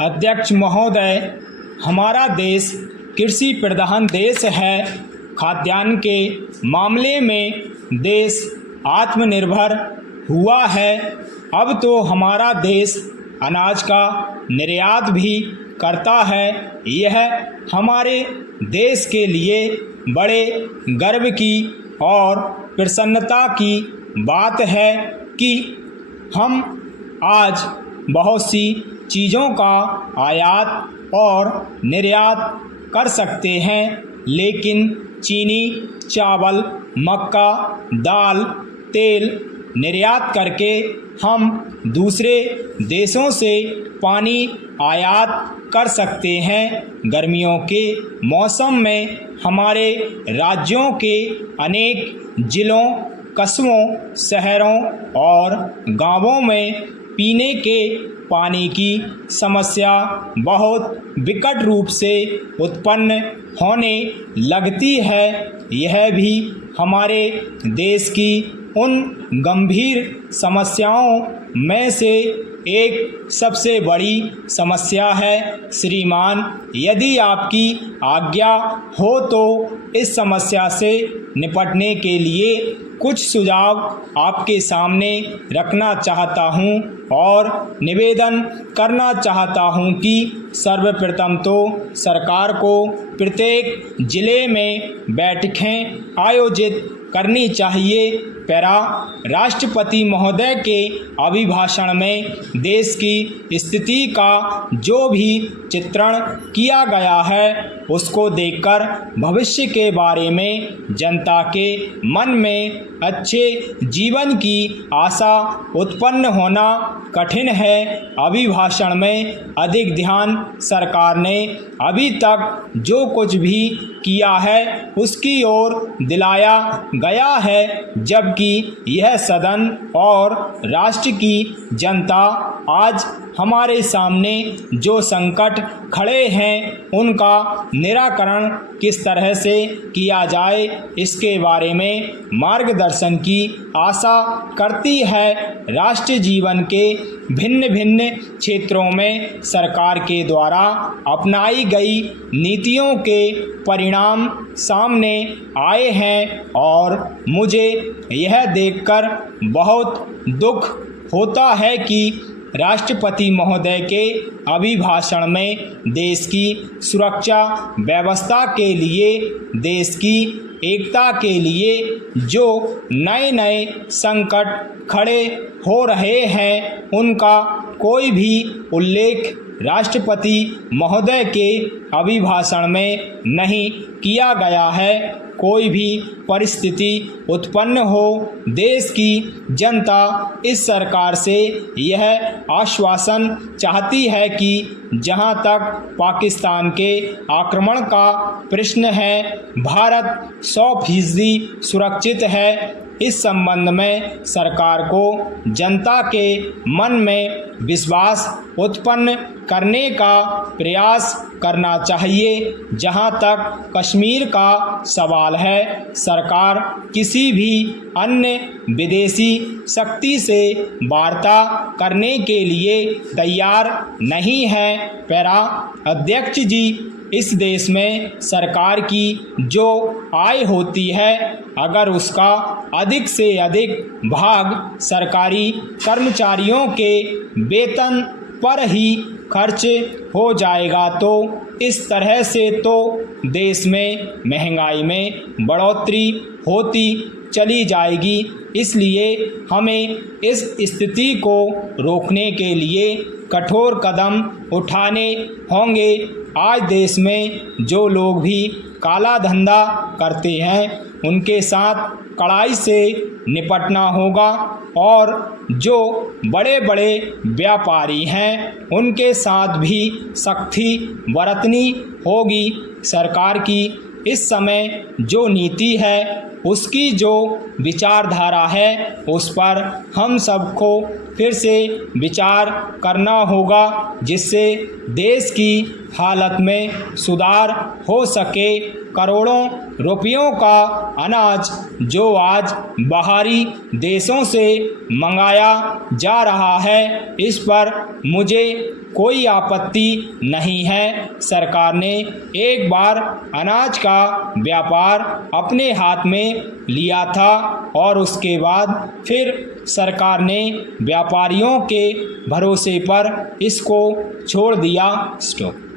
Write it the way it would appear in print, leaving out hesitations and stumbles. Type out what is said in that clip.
अध्यक्ष महोदय, हमारा देश कृषि प्रधान देश है। खाद्यान्न के मामले में देश आत्मनिर्भर हुआ है। अब तो हमारा देश अनाज का निर्यात भी करता है। यह हमारे देश के लिए बड़े गर्व की और प्रसन्नता की बात है कि हम आज बहुत सी चीज़ों का आयात और निर्यात कर सकते हैं, लेकिन चीनी, चावल, मक्का, दाल, तेल निर्यात करके हम दूसरे देशों से पानी आयात कर सकते हैं। गर्मियों के मौसम में हमारे राज्यों के अनेक जिलों, कस्बों, शहरों और गांवों में पीने के पानी की समस्या बहुत विकट रूप से उत्पन्न होने लगती है। यह भी हमारे देश की उन गंभीर समस्याओं में से एक सबसे बड़ी समस्या है। श्रीमान, यदि आपकी आज्ञा हो तो इस समस्या से निपटने के लिए कुछ सुझाव आपके सामने रखना चाहता हूं और निवेदन करना चाहता हूं कि सर्वप्रथम तो सरकार को प्रत्येक जिले में बैठकें आयोजित करनी चाहिए। पैरा, राष्ट्रपति महोदय के अभिभाषण में देश की स्थिति का जो भी चित्रण किया गया है उसको देखकर भविष्य के बारे में जनता के मन में अच्छे जीवन की आशा उत्पन्न होना कठिन है। अभिभाषण में अधिक ध्यान सरकार ने अभी तक जो कुछ भी किया है उसकी ओर दिलाया गया है, जबकि यह सदन और राष्ट्र की जनता आज हमारे सामने जो संकट खड़े हैं उनका निराकरण किस तरह से किया जाए इसके बारे में मार्गदर्शन की आशा करती है। राष्ट्र जीवन के भिन्न भिन्न क्षेत्रों में सरकार के द्वारा अपनाई गई नीतियों के परिणाम सामने आए हैं और मुझे यह देखकर बहुत दुख होता है कि राष्ट्रपति महोदय के अभिभाषण में देश की सुरक्षा व्यवस्था के लिए, देश की एकता के लिए जो नए नए संकट खड़े हो रहे हैं उनका कोई भी उल्लेख राष्ट्रपति महोदय के अभिभाषण में नहीं किया गया है। कोई भी परिस्थिति उत्पन्न हो, देश की जनता इस सरकार से यह आश्वासन चाहती है कि जहां तक पाकिस्तान के आक्रमण का प्रश्न है, भारत 100% सुरक्षित है। इस संबंध में सरकार को जनता के मन में विश्वास उत्पन्न करने का प्रयास करना चाहिए। जहां तक कश्मीर का सवाल है, सरकार किसी भी अन्य विदेशी शक्ति से वार्ता करने के लिए तैयार नहीं है। पैरा, अध्यक्ष जी, इस देश में सरकार की जो आय होती है, अगर उसका अधिक से अधिक भाग सरकारी कर्मचारियों के वेतन पर ही खर्च हो जाएगा तो इस तरह से तो देश में महंगाई में बढ़ोतरी होती चली जाएगी। इसलिए हमें इस स्थिति को रोकने के लिए कठोर कदम उठाने होंगे। आज देश में जो लोग भी काला धंधा करते हैं उनके साथ कड़ाई से निपटना होगा और जो बड़े बड़े व्यापारी हैं उनके साथ भी सख्ती बरतनी होगी। सरकार की इस समय जो नीति है, उसकी जो विचारधारा है, उस पर हम सबको फिर से विचार करना होगा, जिससे देश की हालत में सुधार हो सके करोड़ों रुपयों का अनाज जो आज बाहरी देशों से मंगाया जा रहा है, इस पर मुझे कोई आपत्ति नहीं है। सरकार ने एक बार अनाज का व्यापार अपने हाथ में लिया था और उसके बाद फिर सरकार ने व्यापारियों के भरोसे पर इसको छोड़ दिया। स्टॉप।